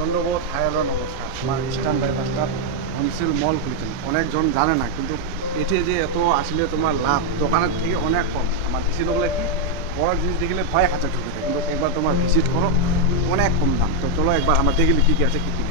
দণ্ডবোধ হায়ারও নমস্কার। আমার eastern বাইপাসটা wholesale মল খুলেছেন, অনেকজন জানে না, কিন্তু এটি যে এত আসলে তোমার লাভ দোকানের থেকে অনেক কম। আমার দেশি লোকগুলো কি বড় জিনিস দেখলে ভয় খাঁচা ঢুকে দেয়, কিন্তু একবার তোমার ভিজিট করো, অনেক কম দাম। তো চলো একবার আমার দেখলে কী কী আছে কী কী